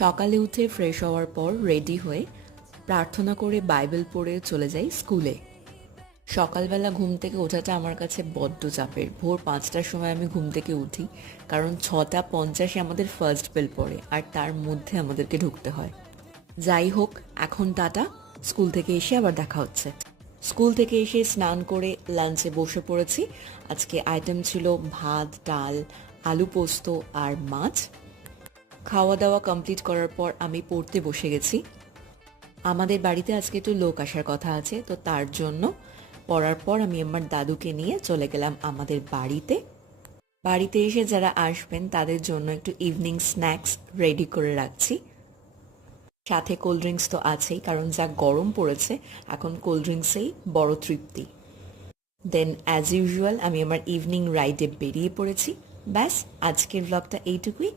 সকালে উঠে ফ্রেশ হওয়ার পর রেডি হয়ে প্রার্থনা করে বাইবেল পড়ে চলে যাই স্কুলে। সকালবেলা ঘুম থেকে ওঠাটা আমার কাছে বড্ড চাপের। ভোর ৫টার সময় আমি ঘুম থেকে উঠি, কারণ ৬টা ৫০-এ আমাদের ফার্স্ট বেল পড়ে আর তার মধ্যে আমাদেরকে ঢুকতে হয়। যাই হোক, এখন টাটা, স্কুল থেকে এসে আবার দেখা হচ্ছে। স্কুল থেকে এসে স্নান করে লাঞ্চে বসে পড়েছি। আজকে আইটেম ছিল ভাত, ডাল, আলু পোস্ত আর মাছ। খাওয়া দাওয়া কমপ্লিট করার পর আমি পড়তে বসে গেছি। আমাদের বাড়িতে আজকে একটু লোক আসার কথা আছে, তো তার জন্য পড়ার পর আমি আমার দাদুকে নিয়ে চলে গেলাম আমাদের বাড়িতে। বাড়িতে এসে যারা আসবেন তাদের জন্য একটু ইভিনিং স্ন্যাক্স রেডি করে রাখছি। সাথে কোল্ড ড্রিঙ্কস তো আছেই, কারণ যা গরম পড়েছে এখন কোল্ড ড্রিঙ্কসেই বড় তৃপ্তি। দেন অ্যাজ ইউজুয়াল আমি আমার ইভিনিং রাইডে বেরিয়ে পড়েছি। ব্যাস, আজকের ব্লগটা এইটুকুই।